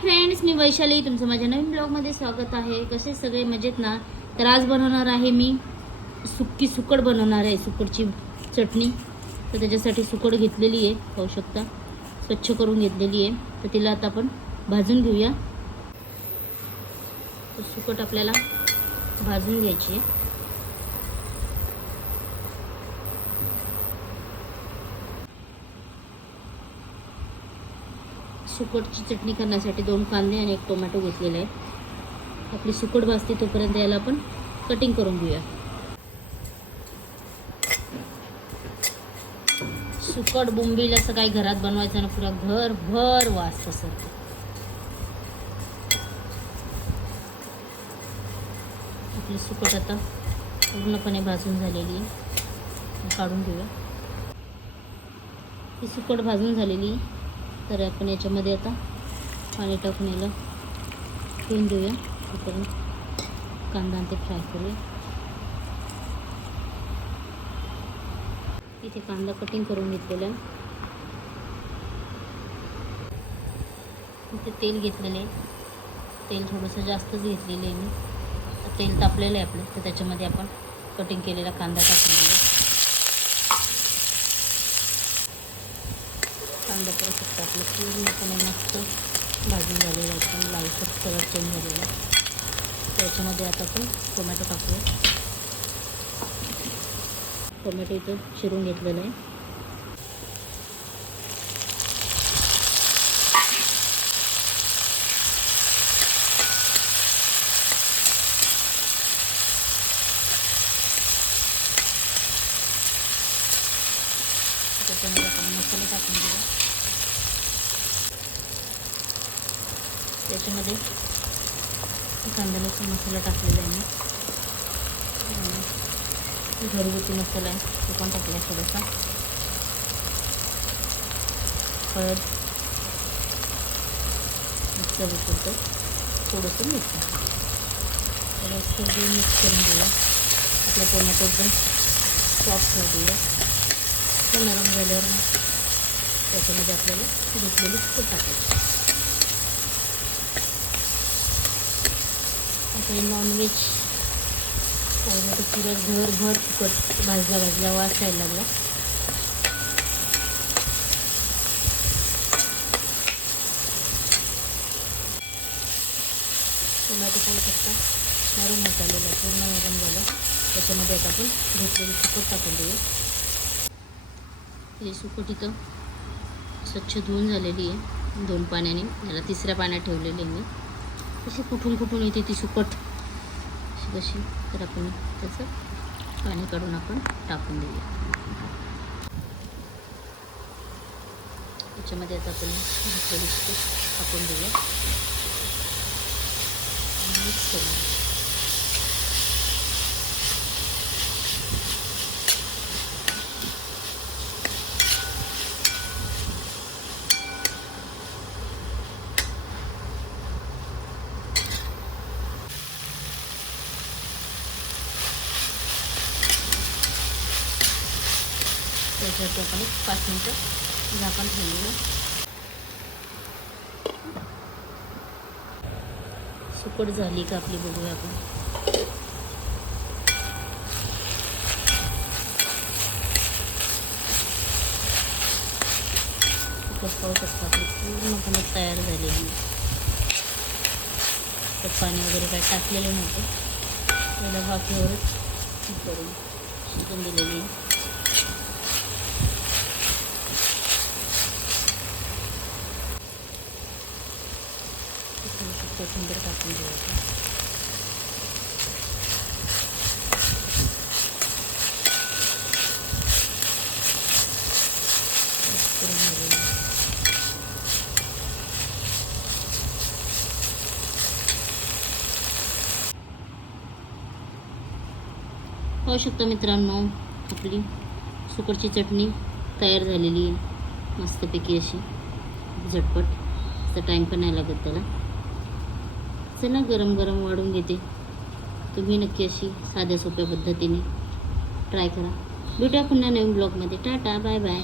Friends मी वैशाली तुमचं माझ्या नवीन ब्लॉगमध्ये स्वागत आहे. कसे सगळे मजेत ना? तर आज बनवणार आहे मी सुक्की सुकड बनवणार आहे सुकडची चटणी. तर त्याच्यासाठी सुकड घेतलेली आहे पाहू शकता. स्वच्छ करून घेतलेली आहे. तर तिला आता आपण भाजून घेऊया. तर सुकट आपल्याला भाजून घ्यायची आहे. सुकटची चटणी करण्यासाठी दोन कांदे आणि एक टोमॅटो घेतलेला आहे आपली सुकट भाजते तोपर्यंत याला आपण कटिंग करून घेऊया. सुकट बोंबील असं काही घरात बनवायचं ना पुरा घर भर वास असं आपली सुकट आता पूर्णपणे भाजून झालेली आहे. काढून घेऊया. ही सुकट भाजून झालेली आहे तर आपण याच्यामध्ये आता पाणी टाकून याला ठेवून देऊया. तोपर्यंत कांदा आणि ते फ्राय करूया. इथे कांदा कटिंग करून घेतलेला आहे. इथे तेल घेतलेलं आहे. तेल थोडंसं जास्तच घेतलेलं आहे मी. तेल तापलेलं आहे आपलं तर त्याच्यामध्ये आपण कटिंग केलेला कांदा टाकून देऊया कांदा करू शकता आपलं पूर्णपणे मस्त भाजून झालेलं आहे. एकदम लालसर कलर चेंज झालेला आहे. त्याच्यामध्ये आता आपण टोमॅटो टाकूया. टोमॅटो इथं चिरून घेतलेलं आहे. त्याच्यामध्ये आपण मसाले टाकून देऊ त्याच्यामध्ये कांदा लसूण मसाला टाकलेला आहे मी. घरगुती मसाला आहे तो पण टाकला आहे थोडासा. हळद चवीपुरतं थोडंसं मीठ त्याला सगळी मिक्स करून देऊया आपल्या टोमॅटो एकदम सॉफ्ट होऊ देऊया. ते नरम झाल्यावर त्याच्यामध्ये आपल्याला घेतलेली फुलं टाकायची. आता हे नॉनव्हेज पाहिजे तर घरभर फुकट भाजला भाजला वास यायला लागला. टोमॅटो पाहू शकता नरम होत आलेलं पूर्ण नरम झालं. त्याच्यामध्ये आता आपण घेतलेली फुकट टाकून देऊ. ही सुकट इथं स्वच्छ धुवून झालेली आहे. दोन पाण्याने याला तिसऱ्या पाण्यात ठेवलेली आहे मी. कशी कुठून कुठून येते ती सुकट? अशी कशी? तर आपण त्याचं पाणी काढून आपण टाकून देऊया. त्याच्यामध्ये आता आपण टाकून देऊया. मिक्स करून. त्याच्यावरती आपण एक पाच मिनटं झाकण ठेवलेलं सुकट झाली का आपली बघूया आपण. पाहू शकता आपली पूर्णपणे तयार झालेली. त्यात पाणी वगैरे काय टाकलेलं नव्हतं. त्याला वाफेवरच करून शिकून दिलेली आहे थोडंसं कोथिंबीर टाकून द्यायचं पाहू हो शकता मित्रांनो आपली सुकरची चटणी तयार झालेली आहे. मस्तपैकी अशी झटपट. असं टाईम पण नाही लागत त्याला. चला गरम गरम वाढून घेते. तुम्ही नक्की अशी साध्या सोप्या पद्धतीने ट्राय करा. भेटूया पुन्हा नवीन ब्लॉगमध्ये टाटा बाय बाय